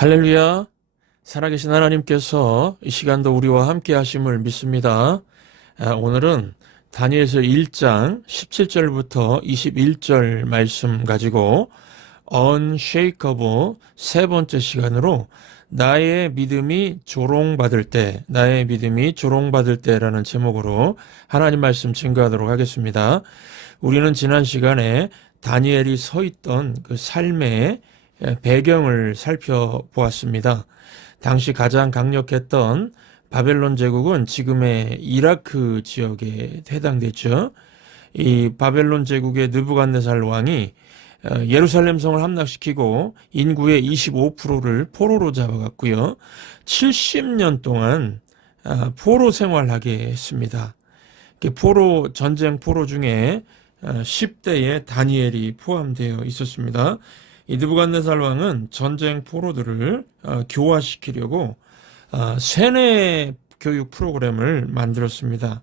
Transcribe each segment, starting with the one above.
할렐루야. 살아계신 하나님께서 이 시간도 우리와 함께 하심을 믿습니다. 오늘은 다니엘서 1장 17절부터 21절 말씀 가지고 Unshakable 세 번째 시간으로 나의 믿음이 조롱받을 때라는 제목으로 하나님 말씀 증거하도록 하겠습니다. 우리는 지난 시간에 다니엘이 서 있던 그 삶의 배경을 살펴보았습니다. 당시 가장 강력했던 바벨론 제국은 지금의 이라크 지역에 해당되죠. 이 바벨론 제국의 느부갓네살 왕이 예루살렘 성을 함락시키고 인구의 25%를 포로로 잡아갔고요. 70년 동안 포로 생활하게 했습니다. 전쟁 포로 중에 10대의 다니엘이 포함되어 있었습니다. 이 느부갓네살 왕은 전쟁 포로들을 교화시키려고 세뇌 교육 프로그램을 만들었습니다.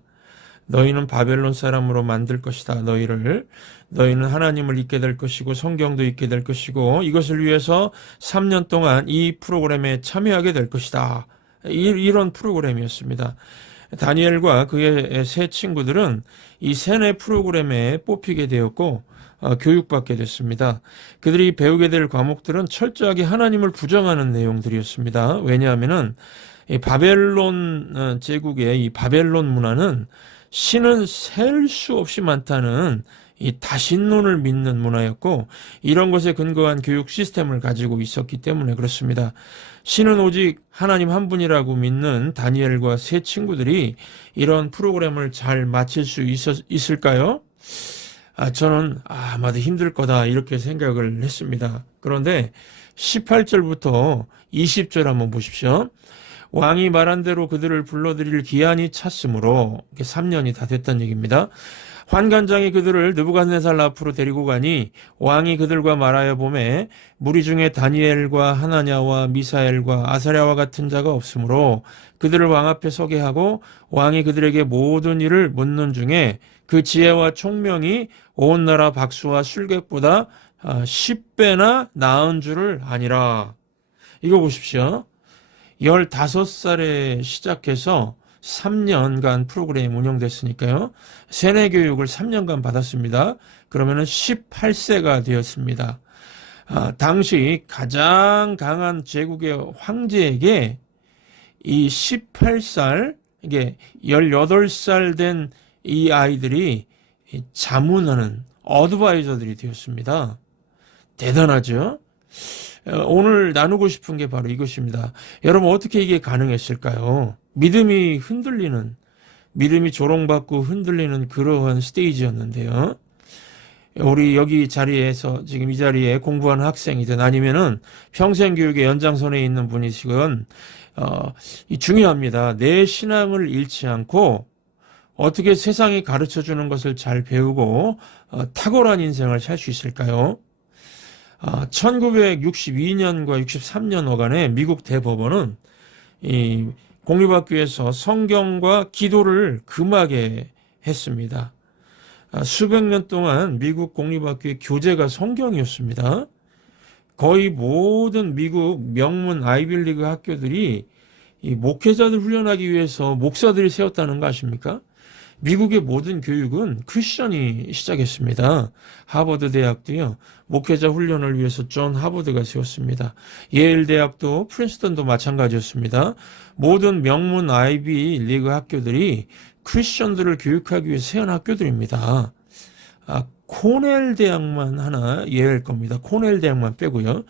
너희는 바벨론 사람으로 만들 것이다. 너희는 하나님을 잊게 될 것이고 성경도 잊게 될 것이고 이것을 위해서 3년 동안 이 프로그램에 참여하게 될 것이다. 이런 프로그램이었습니다. 다니엘과 그의 세 친구들은 이 세뇌 프로그램에 뽑히게 되었고 교육받게 됐습니다. 그들이 배우게 될 과목들은 철저하게 하나님을 부정하는 내용들이었습니다. 왜냐하면은 이 바벨론 제국의 이 바벨론 문화는 신은 셀 수 없이 많다는 이 다신론을 믿는 문화였고 이런 것에 근거한 교육 시스템을 가지고 있었기 때문에 그렇습니다. 신은 오직 하나님 한 분이라고 믿는 다니엘과 세 친구들이 이런 프로그램을 잘 마칠 수 있을까요? 저는 아마도 힘들 거다 이렇게 생각을 했습니다. 그런데 18절부터 20절 한번 보십시오. 왕이 말한 대로 그들을 불러들일 기한이 찼으므로 3년이 다 됐다는 얘기입니다. 환관장이 그들을 느부갓네살 앞으로 데리고 가니 왕이 그들과 말하여 보매 무리 중에 다니엘과 하나냐와 미사엘과 아사랴와 같은 자가 없으므로 그들을 왕 앞에 서게 하고 왕이 그들에게 모든 일을 묻는 중에 그 지혜와 총명이 온 나라 박수와 술객보다 10배나 나은 줄을 아니라. 이거 보십시오. 15살에 시작해서 3년간 프로그램이 운영됐으니까요. 세뇌 교육을 3년간 받았습니다. 그러면은 18세가 되었습니다. 당시 가장 강한 제국의 황제에게 이 18살, 이게 18살 된 이 아이들이 자문하는 어드바이저들이 되었습니다. 대단하죠? 오늘 나누고 싶은 게 바로 이것입니다. 여러분 어떻게 이게 가능했을까요? 믿음이 조롱받고 흔들리는 그러한 스테이지였는데요. 우리 여기 자리에서 지금 이 자리에 공부하는 학생이든 아니면은 평생교육의 연장선에 있는 분이시건 중요합니다. 내 신앙을 잃지 않고 어떻게 세상이 가르쳐주는 것을 잘 배우고 탁월한 인생을 살 수 있을까요? 1962년과 63년 어간에 미국 대법원은 이 공립학교에서 성경과 기도를 금하게 했습니다. 수백 년 동안 미국 공립학교의 교재가 성경이었습니다. 거의 모든 미국 명문 아이빌리그 학교들이 이 목회자들 훈련하기 위해서 목사들이 세웠다는 거 아십니까? 미국의 모든 교육은 크리스천이 시작했습니다. 하버드 대학도요. 목회자 훈련을 위해서 존 하버드가 세웠습니다. 예일 대학도 프린스턴도 마찬가지였습니다. 모든 명문 아이비 리그 학교들이 크리스천들을 교육하기 위해 세운 학교들입니다. 코넬 대학만 하나 예외일 겁니다. 코넬 대학만 빼고요.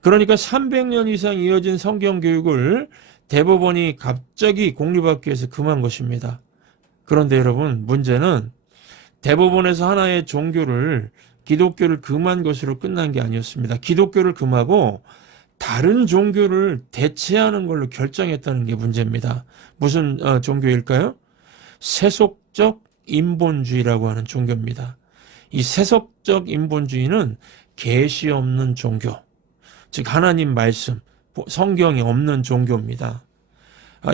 그러니까 300년 이상 이어진 성경 교육을 대법원이 갑자기 공립학교에서 금한 것입니다. 그런데 여러분 문제는 대법원에서 하나의 종교를 기독교를 금한 것으로 끝난 게 아니었습니다. 기독교를 금하고 다른 종교를 대체하는 걸로 결정했다는 게 문제입니다. 무슨 종교일까요? 세속적 인본주의라고 하는 종교입니다. 이 세속적 인본주의는 계시 없는 종교, 즉 하나님 말씀, 성경이 없는 종교입니다.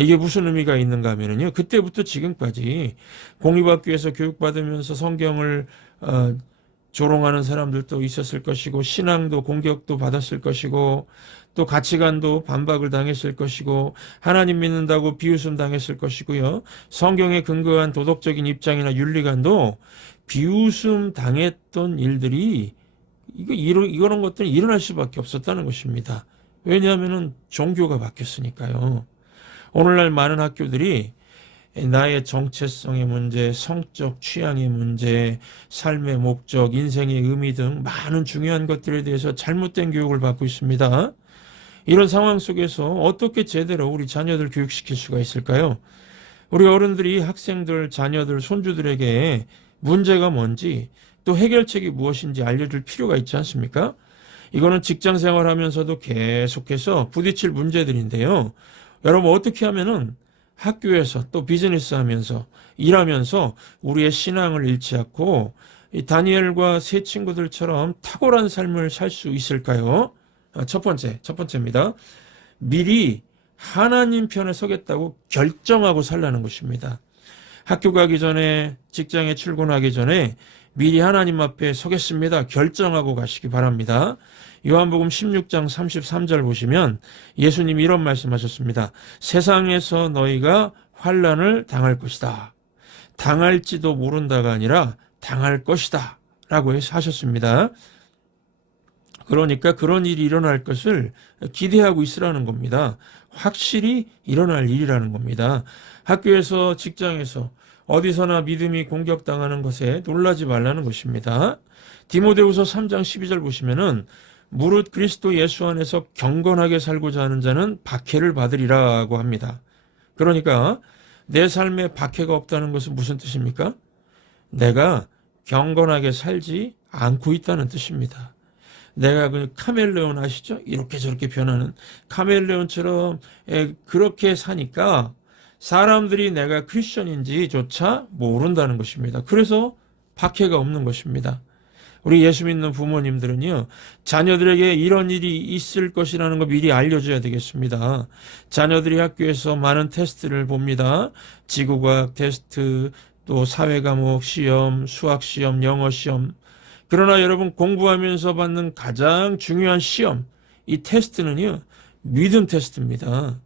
이게 무슨 의미가 있는가 하면요. 그때부터 지금까지 공립학교에서 교육받으면서 성경을 조롱하는 사람들도 있었을 것이고 신앙도 공격도 받았을 것이고 또 가치관도 반박을 당했을 것이고 하나님 믿는다고 비웃음 당했을 것이고요. 성경에 근거한 도덕적인 입장이나 윤리관도 비웃음 당했던 일들이 이런 것들이 일어날 수밖에 없었다는 것입니다. 왜냐하면 종교가 바뀌었으니까요. 오늘날 많은 학교들이 나의 정체성의 문제, 성적 취향의 문제, 삶의 목적, 인생의 의미 등 많은 중요한 것들에 대해서 잘못된 교육을 받고 있습니다. 이런 상황 속에서 어떻게 제대로 우리 자녀들 교육시킬 수가 있을까요? 우리 어른들이 학생들, 자녀들, 손주들에게 문제가 뭔지 또 해결책이 무엇인지 알려줄 필요가 있지 않습니까? 이거는 직장 생활하면서도 계속해서 부딪힐 문제들인데요. 여러분 어떻게 하면은 학교에서 또 비즈니스 하면서 일하면서 우리의 신앙을 잃지 않고 이 다니엘과 세 친구들처럼 탁월한 삶을 살 수 있을까요? 첫 번째입니다. 미리 하나님 편에 서겠다고 결정하고 살라는 것입니다. 학교 가기 전에, 직장에 출근하기 전에 미리 하나님 앞에 서겠습니다. 결정하고 가시기 바랍니다. 요한복음 16장 33절 보시면 예수님이 이런 말씀하셨습니다. 세상에서 너희가 환난을 당할 것이다. 당할지도 모른다가 아니라 당할 것이다. 라고 하셨습니다. 그러니까 그런 일이 일어날 것을 기대하고 있으라는 겁니다. 확실히 일어날 일이라는 겁니다. 학교에서, 직장에서, 어디서나 믿음이 공격당하는 것에 놀라지 말라는 것입니다. 디모데후서 3장 12절 보시면은 무릇 그리스도 예수 안에서 경건하게 살고자 하는 자는 박해를 받으리라고 합니다. 그러니까 내 삶에 박해가 없다는 것은 무슨 뜻입니까? 내가 경건하게 살지 않고 있다는 뜻입니다. 내가 그 카멜레온 아시죠? 이렇게 저렇게 변하는 카멜레온처럼 그렇게 사니까 사람들이 내가 크리스천인지조차 모른다는 것입니다. 그래서 박해가 없는 것입니다. 우리 예수 믿는 부모님들은요, 자녀들에게 이런 일이 있을 것이라는 거 미리 알려줘야 되겠습니다. 자녀들이 학교에서 많은 테스트를 봅니다. 지구과학 테스트, 또 사회과목 시험, 수학 시험, 영어 시험. 그러나 여러분 공부하면서 받는 가장 중요한 시험, 이 테스트는요, 믿음 테스트입니다.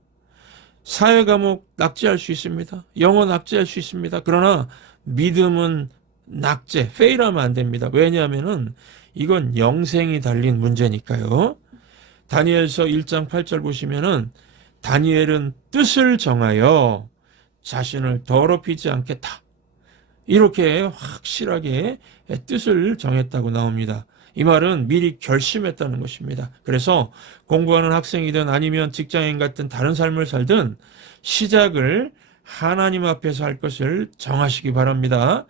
사회 과목 낙제할 수 있습니다. 영어 낙제할 수 있습니다. 그러나 믿음은 낙제, 페일하면 안 됩니다. 왜냐하면은 이건 영생이 달린 문제니까요. 다니엘서 1장 8절 보시면은 다니엘은 뜻을 정하여 자신을 더럽히지 않겠다. 이렇게 확실하게 뜻을 정했다고 나옵니다. 이 말은 미리 결심했다는 것입니다. 그래서 공부하는 학생이든 아니면 직장인 같은 다른 삶을 살든 시작을 하나님 앞에서 할 것을 정하시기 바랍니다.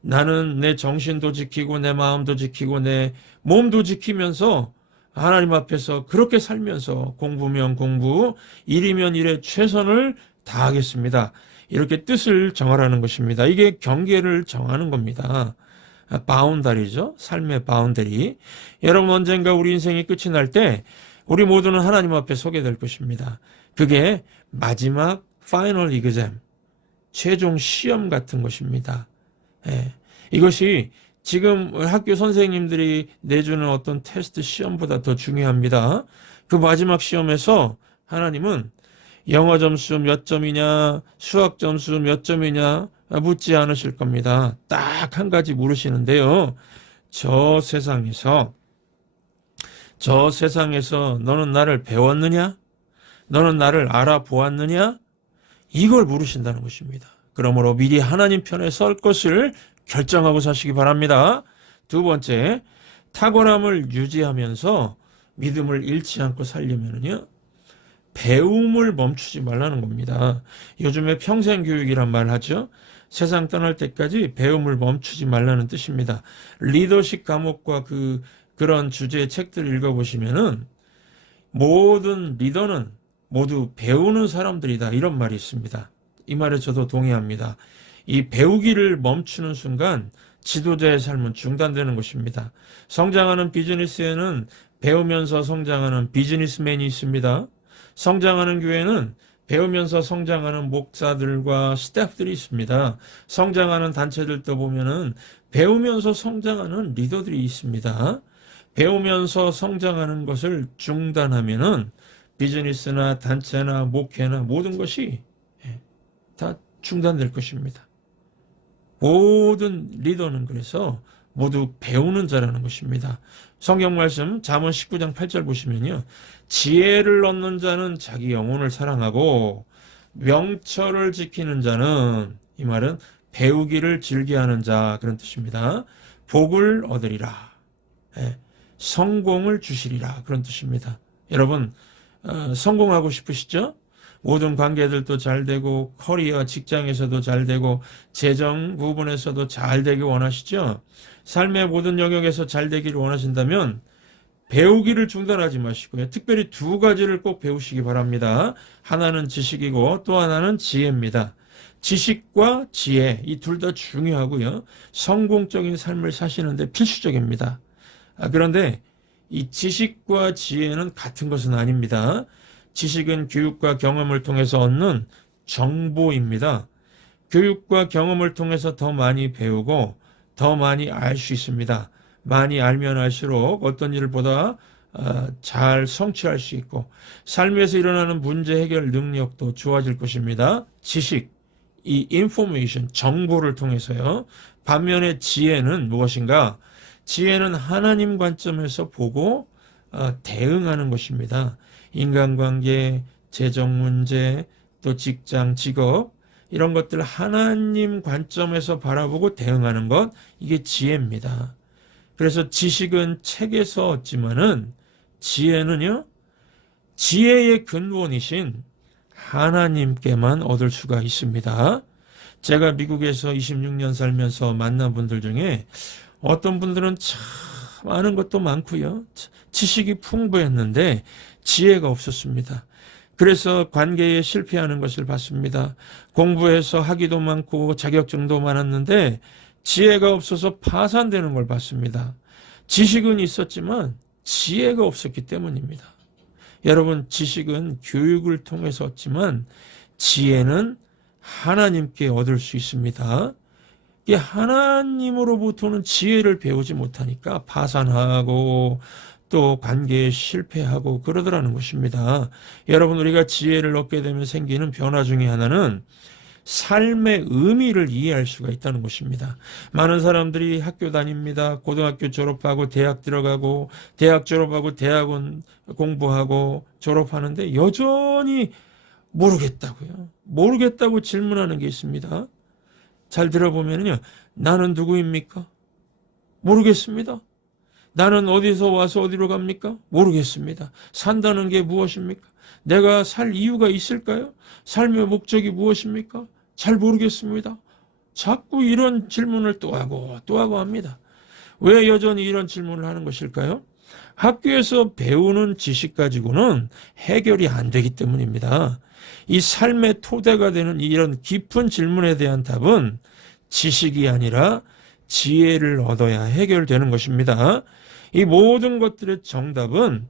나는 내 정신도 지키고 내 마음도 지키고 내 몸도 지키면서 하나님 앞에서 그렇게 살면서 공부면 공부, 일이면 일에 최선을 다하겠습니다. 이렇게 뜻을 정하라는 것입니다. 이게 경계를 정하는 겁니다. 바운다리죠. 삶의 바운다리. 여러분 언젠가 우리 인생이 끝이 날 때 우리 모두는 하나님 앞에 서게 될 것입니다. 그게 마지막 파이널 이그잼, 최종 시험 같은 것입니다. 예. 이것이 지금 학교 선생님들이 내주는 어떤 테스트 시험보다 더 중요합니다. 그 마지막 시험에서 하나님은 영어 점수 몇 점이냐, 수학 점수 몇 점이냐 묻지 않으실 겁니다. 딱 한 가지 물으시는데요. 저 세상에서 너는 나를 배웠느냐? 너는 나를 알아보았느냐? 이걸 물으신다는 것입니다. 그러므로 미리 하나님 편에 설 것을 결정하고 사시기 바랍니다. 두 번째, 탁월함을 유지하면서 믿음을 잃지 않고 살려면요, 배움을 멈추지 말라는 겁니다. 요즘에 평생교육이란 말 하죠. 세상 떠날 때까지 배움을 멈추지 말라는 뜻입니다. 리더십 과목과 그런 주제의 책들을 읽어보시면은 모든 리더는 모두 배우는 사람들이다, 이런 말이 있습니다. 이 말에 저도 동의합니다. 이 배우기를 멈추는 순간 지도자의 삶은 중단되는 것입니다. 성장하는 비즈니스에는 배우면서 성장하는 비즈니스맨이 있습니다. 성장하는 교회는 배우면서 성장하는 목사들과 스태프들이 있습니다. 성장하는 단체들도 보면은 배우면서 성장하는 리더들이 있습니다. 배우면서 성장하는 것을 중단하면은 비즈니스나 단체나 목회나 모든 것이 다 중단될 것입니다. 모든 리더는 그래서 모두 배우는 자라는 것입니다. 성경 말씀 잠언 19장 8절 보시면요. 지혜를 얻는 자는 자기 영혼을 사랑하고 명철을 지키는 자는, 이 말은 배우기를 즐겨하는 자, 그런 뜻입니다. 복을 얻으리라. 성공을 주시리라, 그런 뜻입니다. 여러분 성공하고 싶으시죠? 모든 관계들도 잘 되고 커리어 직장에서도 잘 되고 재정 부분에서도 잘 되길 원하시죠? 삶의 모든 영역에서 잘 되기를 원하신다면 배우기를 중단하지 마시고요. 특별히 두 가지를 꼭 배우시기 바랍니다. 하나는 지식이고 또 하나는 지혜입니다. 지식과 지혜, 이 둘 다 중요하고요. 성공적인 삶을 사시는데 필수적입니다. 그런데 이 지식과 지혜는 같은 것은 아닙니다. 지식은 교육과 경험을 통해서 얻는 정보입니다. 교육과 경험을 통해서 더 많이 배우고 더 많이 알 수 있습니다. 많이 알면 알수록 어떤 일을 보다 잘 성취할 수 있고 삶에서 일어나는 문제 해결 능력도 좋아질 것입니다. 지식, 이 인포메이션, 정보를 통해서요. 반면에 지혜는 무엇인가? 지혜는 하나님 관점에서 보고 대응하는 것입니다. 인간관계, 재정 문제, 또 직장, 직업, 이런 것들 하나님 관점에서 바라보고 대응하는 것, 이게 지혜입니다. 그래서 지식은 책에서 얻지만은 지혜는요, 지혜의 근본이신 하나님께만 얻을 수가 있습니다. 제가 미국에서 26년 살면서 만난 분들 중에 어떤 분들은 참 아는 것도 많고요. 지식이 풍부했는데 지혜가 없었습니다. 그래서 관계에 실패하는 것을 봤습니다. 공부해서 학위도 많고 자격증도 많았는데 지혜가 없어서 파산되는 걸 봤습니다. 지식은 있었지만 지혜가 없었기 때문입니다. 여러분, 지식은 교육을 통해서 얻지만 지혜는 하나님께 얻을 수 있습니다. 이게 하나님으로부터는 지혜를 배우지 못하니까 파산하고 또 관계에 실패하고 그러더라는 것입니다. 여러분, 우리가 지혜를 얻게 되면 생기는 변화 중에 하나는 삶의 의미를 이해할 수가 있다는 것입니다. 많은 사람들이 학교 다닙니다. 고등학교 졸업하고 대학 들어가고 대학 졸업하고 대학원 공부하고 졸업하는데 여전히 모르겠다고요. 모르겠다고 질문하는 게 있습니다. 잘 들어보면요. 나는 누구입니까? 모르겠습니다. 나는 어디서 와서 어디로 갑니까? 모르겠습니다. 산다는 게 무엇입니까? 내가 살 이유가 있을까요? 삶의 목적이 무엇입니까? 잘 모르겠습니다. 자꾸 이런 질문을 또 하고 합니다. 왜 여전히 이런 질문을 하는 것일까요? 학교에서 배우는 지식 가지고는 해결이 안 되기 때문입니다. 이 삶의 토대가 되는 이런 깊은 질문에 대한 답은 지식이 아니라 지혜를 얻어야 해결되는 것입니다. 이 모든 것들의 정답은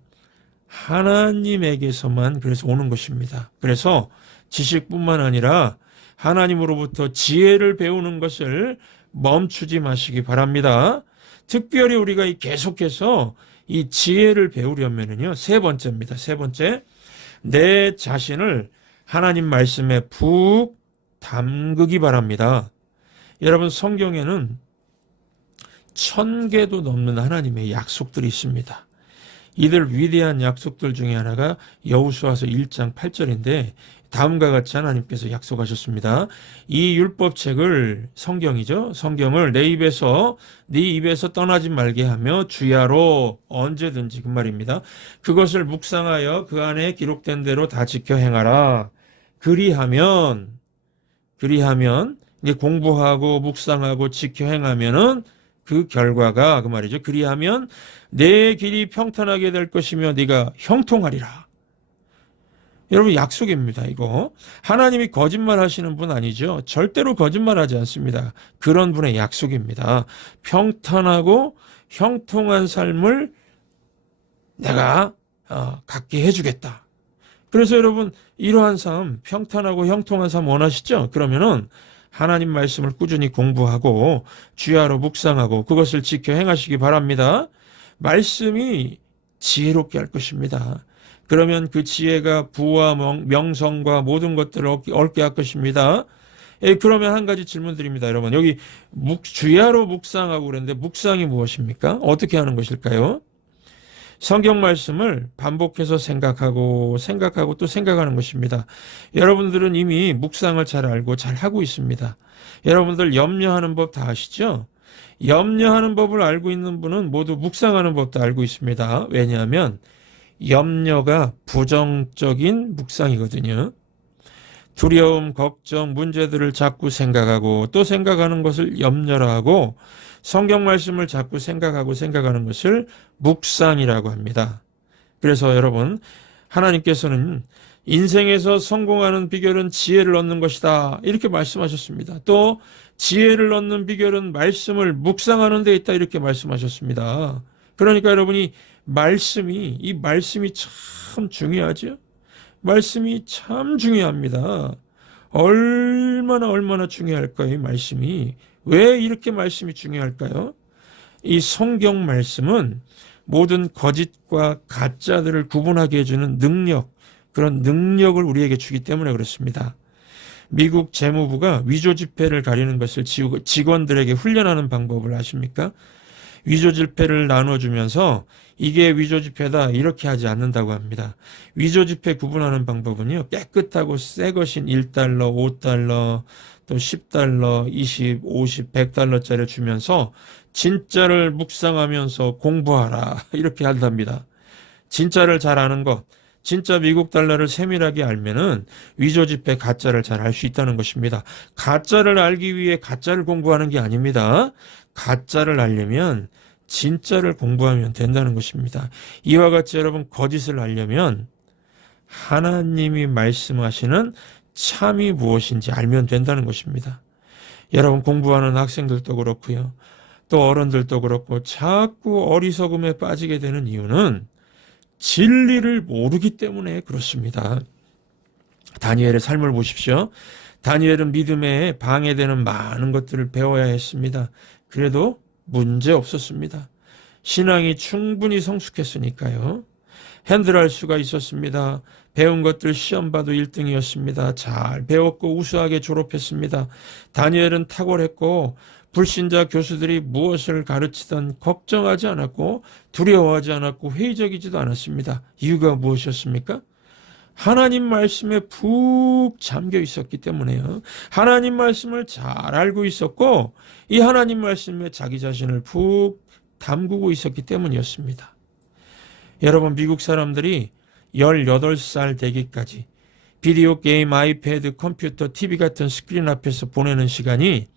하나님에게서만 그래서 오는 것입니다. 그래서 지식뿐만 아니라 하나님으로부터 지혜를 배우는 것을 멈추지 마시기 바랍니다. 특별히 우리가 계속해서 이 지혜를 배우려면요. 세 번째입니다. 세 번째, 내 자신을 하나님 말씀에 푹 담그기 바랍니다. 여러분, 성경에는 1000개도 넘는 하나님의 약속들이 있습니다. 이들 위대한 약속들 중에 하나가 여호수아서 1장 8절인데 다음과 같이 하나님께서 약속하셨습니다. 이 율법책을, 성경이죠. 성경을 네 입에서 떠나지 말게 하며 주야로 언제든지, 그 말입니다. 그것을 묵상하여 그 안에 기록된 대로 다 지켜 행하라. 그리하면 이제 공부하고 묵상하고 지켜 행하면은 그 결과가, 그 말이죠. 그리하면 내 길이 평탄하게 될 것이며 네가 형통하리라. 여러분, 약속입니다. 이거 하나님이 거짓말 하시는 분 아니죠. 절대로 거짓말하지 않습니다. 그런 분의 약속입니다. 평탄하고 형통한 삶을 내가 갖게 해주겠다. 그래서 여러분, 이러한 삶, 평탄하고 형통한 삶 원하시죠? 그러면은 하나님 말씀을 꾸준히 공부하고 주야로 묵상하고 그것을 지켜 행하시기 바랍니다. 말씀이 지혜롭게 할 것입니다. 그러면 그 지혜가 부와 명성과 모든 것들을 얻게 할 것입니다. 예, 그러면 한 가지 질문 드립니다, 여러분. 여기 주야로 묵상하고 그랬는데 묵상이 무엇입니까? 어떻게 하는 것일까요? 성경 말씀을 반복해서 생각하고 또 생각하는 것입니다. 여러분들은 이미 묵상을 잘 알고 잘 하고 있습니다. 여러분들 염려하는 법 다 아시죠? 염려하는 법을 알고 있는 분은 모두 묵상하는 법도 알고 있습니다. 왜냐하면 염려가 부정적인 묵상이거든요. 두려움, 걱정, 문제들을 자꾸 생각하고 또 생각하는 것을 염려로 하고 성경 말씀을 자꾸 생각하는 것을 묵상이라고 합니다. 그래서 여러분, 하나님께서는 인생에서 성공하는 비결은 지혜를 얻는 것이다, 이렇게 말씀하셨습니다. 또 지혜를 얻는 비결은 말씀을 묵상하는 데 있다, 이렇게 말씀하셨습니다. 그러니까 여러분이 이 말씀이 참 중요하죠. 말씀이 참 중요합니다. 얼마나 중요할까요, 이 말씀이. 왜 이렇게 말씀이 중요할까요? 이 성경 말씀은 모든 거짓과 가짜들을 구분하게 해주는 그런 능력을 우리에게 주기 때문에 그렇습니다. 미국 재무부가 위조 지폐를 가리는 것을 직원들에게 훈련하는 방법을 아십니까? 위조 지폐를 나눠주면서 이게 위조 지폐다, 이렇게 하지 않는다고 합니다. 위조 지폐 구분하는 방법은요, 깨끗하고 새 것인 1달러, 5달러, 또 10달러, 20, 50, 100달러짜리 주면서 진짜를 묵상하면서 공부하라, 이렇게 한답니다. 진짜를 잘 아는 것, 진짜 미국 달러를 세밀하게 알면은 위조 지폐 가짜를 잘 알 수 있다는 것입니다. 가짜를 알기 위해 가짜를 공부하는 게 아닙니다. 가짜를 알려면 진짜를 공부하면 된다는 것입니다. 이와 같이 여러분, 거짓을 알려면 하나님이 말씀하시는 참이 무엇인지 알면 된다는 것입니다. 여러분, 공부하는 학생들도 그렇고요, 또 어른들도 그렇고 자꾸 어리석음에 빠지게 되는 이유는 진리를 모르기 때문에 그렇습니다. 다니엘의 삶을 보십시오. 다니엘은 믿음에 방해되는 많은 것들을 배워야 했습니다. 그래도 문제 없었습니다. 신앙이 충분히 성숙했으니까요. 핸들할 수가 있었습니다. 배운 것들 시험 봐도 1등이었습니다. 잘 배웠고 우수하게 졸업했습니다. 다니엘은 탁월했고 불신자 교수들이 무엇을 가르치든 걱정하지 않았고 두려워하지 않았고 회의적이지도 않았습니다. 이유가 무엇이었습니까? 하나님 말씀에 푹 잠겨 있었기 때문에요. 하나님 말씀을 잘 알고 있었고 이 하나님 말씀에 자기 자신을 푹 담그고 있었기 때문이었습니다. 여러분, 미국 사람들이 18살 되기까지 비디오 게임, 아이패드, 컴퓨터, TV 같은 스크린 앞에서 보내는 시간이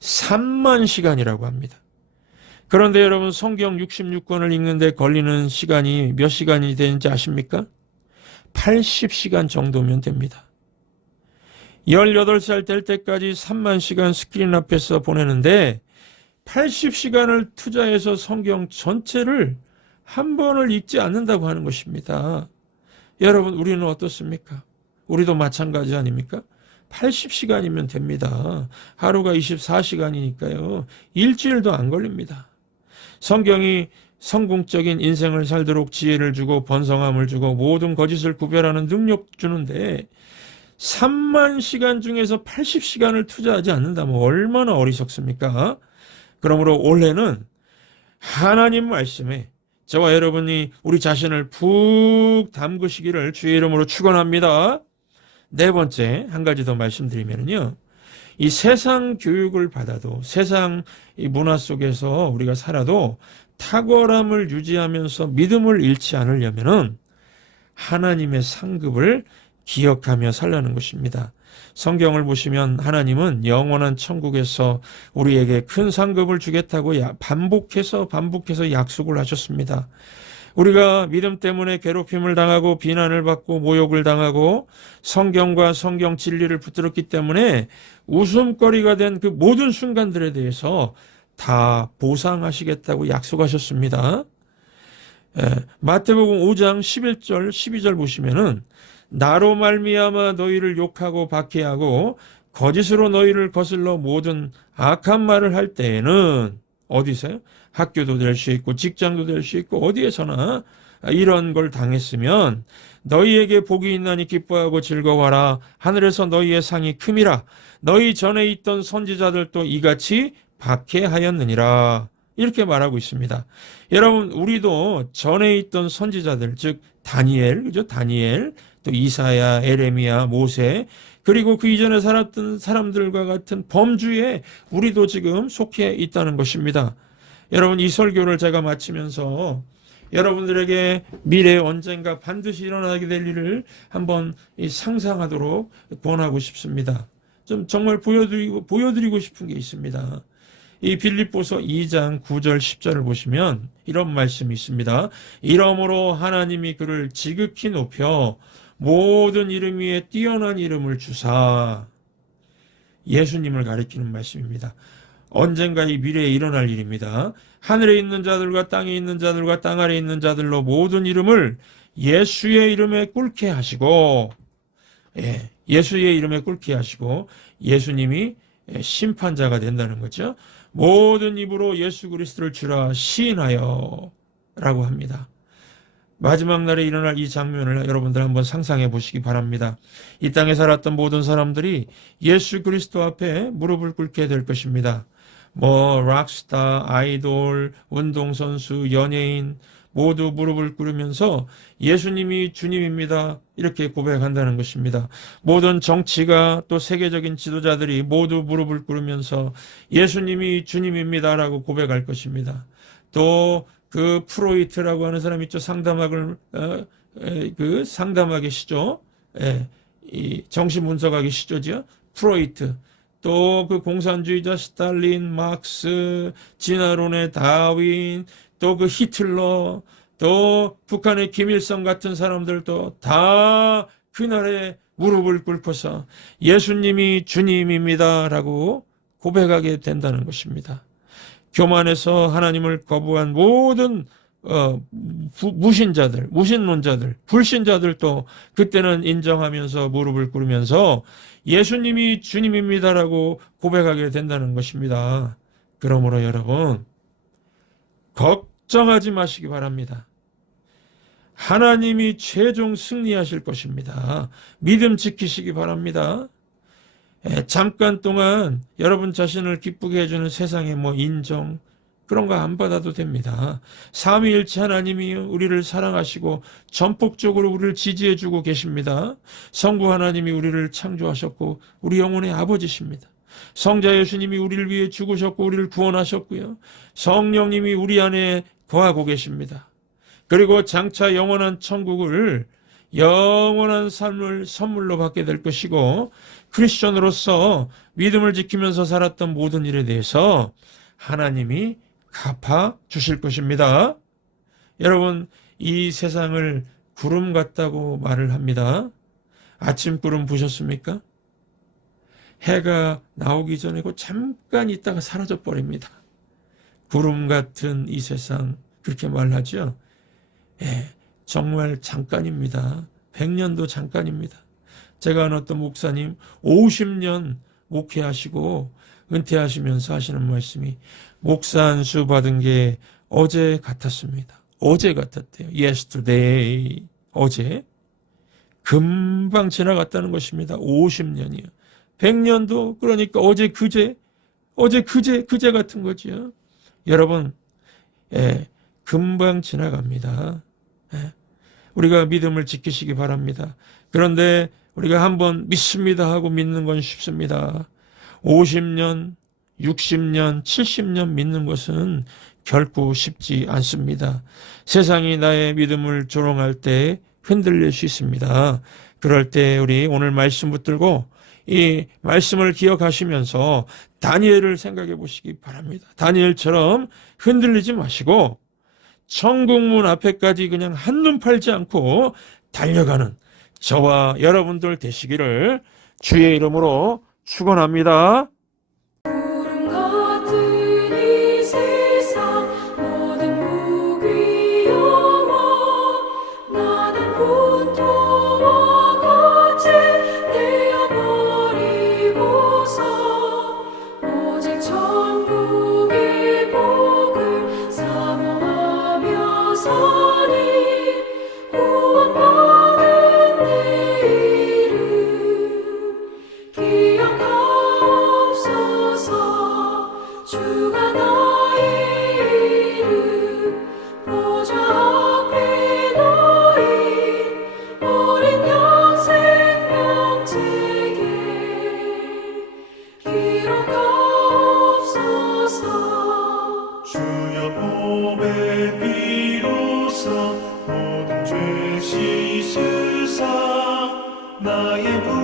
3만 시간이라고 합니다. 그런데 여러분, 성경 66권을 읽는데 걸리는 시간이 몇 시간이 되는지 아십니까? 80시간 정도면 됩니다. 18살 될 때까지 3만 시간 스크린 앞에서 보내는데 80시간을 투자해서 성경 전체를 한 번을 읽지 않는다고 하는 것입니다. 여러분, 우리는 어떻습니까? 우리도 마찬가지 아닙니까? 80시간이면 됩니다. 하루가 24시간이니까요. 일주일도 안 걸립니다. 성경이 성공적인 인생을 살도록 지혜를 주고 번성함을 주고 모든 거짓을 구별하는 능력 주는데 3만 시간 중에서 80시간을 투자하지 않는다면 얼마나 어리석습니까? 그러므로 올해는 하나님 말씀에 저와 여러분이 우리 자신을 푹 담그시기를 주의 이름으로 축원합니다. 네 번째, 한 가지 더 말씀드리면요, 이 세상 교육을 받아도 세상 이 문화 속에서 우리가 살아도 탁월함을 유지하면서 믿음을 잃지 않으려면은 하나님의 상급을 기억하며 살라는 것입니다. 성경을 보시면 하나님은 영원한 천국에서 우리에게 큰 상급을 주겠다고 반복해서 약속을 하셨습니다. 우리가 믿음 때문에 괴롭힘을 당하고 비난을 받고 모욕을 당하고 성경과 성경 진리를 붙들었기 때문에 웃음거리가 된 그 모든 순간들에 대해서 다 보상하시겠다고 약속하셨습니다. 마태복음 5장 11절 12절 보시면은 나로 말미암아 너희를 욕하고 박해하고 거짓으로 너희를 거슬러 모든 악한 말을 할 때에는 어디서요? 학교도 될 수 있고 직장도 될 수 있고 어디에서나 이런 걸 당했으면 너희에게 복이 있나니 기뻐하고 즐거워하라. 하늘에서 너희의 상이 큼이라. 너희 전에 있던 선지자들도 이같이 박해하였느니라. 이렇게 말하고 있습니다. 여러분, 우리도 전에 있던 선지자들, 즉 다니엘, 그죠? 다니엘, 또 이사야, 에레미야, 모세, 그리고 그 이전에 살았던 사람들과 같은 범주에 우리도 지금 속해 있다는 것입니다. 여러분, 이 설교를 제가 마치면서 여러분들에게 미래에 언젠가 반드시 일어나게 될 일을 한번 상상하도록 권하고 싶습니다. 좀 정말 보여드리고 싶은 게 있습니다. 이 빌립보서 2장 9절 10절을 보시면 이런 말씀이 있습니다. 이러므로 하나님이 그를 지극히 높여 모든 이름 위에 뛰어난 이름을 주사. 예수님을 가리키는 말씀입니다. 언젠가 이 미래에 일어날 일입니다. 하늘에 있는 자들과 땅에 있는 자들과 땅 아래에 있는 자들로 모든 이름을 예수의 이름에 꿇게 하시고, 예수의 이름에 꿇게 하시고 예수님이 심판자가 된다는 거죠. 모든 입으로 예수 그리스도를 주라 시인하여 라고 합니다. 마지막 날에 일어날 이 장면을 여러분들 한번 상상해 보시기 바랍니다. 이 땅에 살았던 모든 사람들이 예수 그리스도 앞에 무릎을 꿇게 될 것입니다. 락스타, 아이돌, 운동선수, 연예인 모두 무릎을 꿇으면서 예수님이 주님입니다. 이렇게 고백한다는 것입니다. 모든 정치가 또 세계적인 지도자들이 모두 무릎을 꿇으면서 예수님이 주님입니다라고 고백할 것입니다. 또 그 프로이트라고 하는 사람 있죠. 상담하기 시조, 이 정신 분석하기 시조죠. 프로이트. 또 그 공산주의자 스탈린, 막스, 진화론의 다윈, 또 그 히틀러, 또 북한의 김일성 같은 사람들도 다 그날에 무릎을 꿇고서 예수님이 주님입니다라고 고백하게 된다는 것입니다. 교만해서 하나님을 거부한 모든 무신자들, 무신론자들, 불신자들도 그때는 인정하면서 무릎을 꿇으면서 예수님이 주님입니다라고 고백하게 된다는 것입니다. 그러므로 여러분, 걱정하지 마시기 바랍니다. 하나님이 최종 승리하실 것입니다. 믿음 지키시기 바랍니다. 잠깐 동안 여러분 자신을 기쁘게 해주는 세상의 인정 그런 거 안 받아도 됩니다. 삼위일체 하나님이 우리를 사랑하시고 전폭적으로 우리를 지지해주고 계십니다. 성부 하나님이 우리를 창조하셨고 우리 영혼의 아버지십니다. 성자 예수님이 우리를 위해 죽으셨고 우리를 구원하셨고요. 성령님이 우리 안에 거하고 계십니다. 그리고 장차 영원한 천국을 영원한 삶을 선물로 받게 될 것이고 크리스천으로서 믿음을 지키면서 살았던 모든 일에 대해서 하나님이 갚아 주실 것입니다. 여러분, 이 세상을 구름 같다고 말을 합니다. 아침 구름 보셨습니까? 해가 나오기 전에 잠깐 있다가 사라져 버립니다. 구름 같은 이 세상 그렇게 말하죠. 정말 잠깐입니다. 100년도 잠깐입니다. 제가 아는 어떤 목사님 50년 목회하시고 은퇴하시면서 하시는 말씀이 목사 안수 받은 게 어제 같았습니다. 어제 같았대요. Yesterday. 어제. 금방 지나갔다는 것입니다. 50년이요. 100년도 그러니까 어제 그제 같은 거지요. 여러분, 금방 지나갑니다. 우리가 믿음을 지키시기 바랍니다. 그런데 우리가 한번 믿습니다 하고 믿는 건 쉽습니다. 50년, 60년, 70년 믿는 것은 결코 쉽지 않습니다. 세상이 나의 믿음을 조롱할 때 흔들릴 수 있습니다. 그럴 때 우리 오늘 말씀 붙들고 이 말씀을 기억하시면서 다니엘을 생각해 보시기 바랍니다. 다니엘처럼 흔들리지 마시고 천국문 앞에까지 그냥 한눈 팔지 않고 달려가는 저와 여러분들 되시기를 주의 이름으로 축원합니다. 사모하며 서리 나의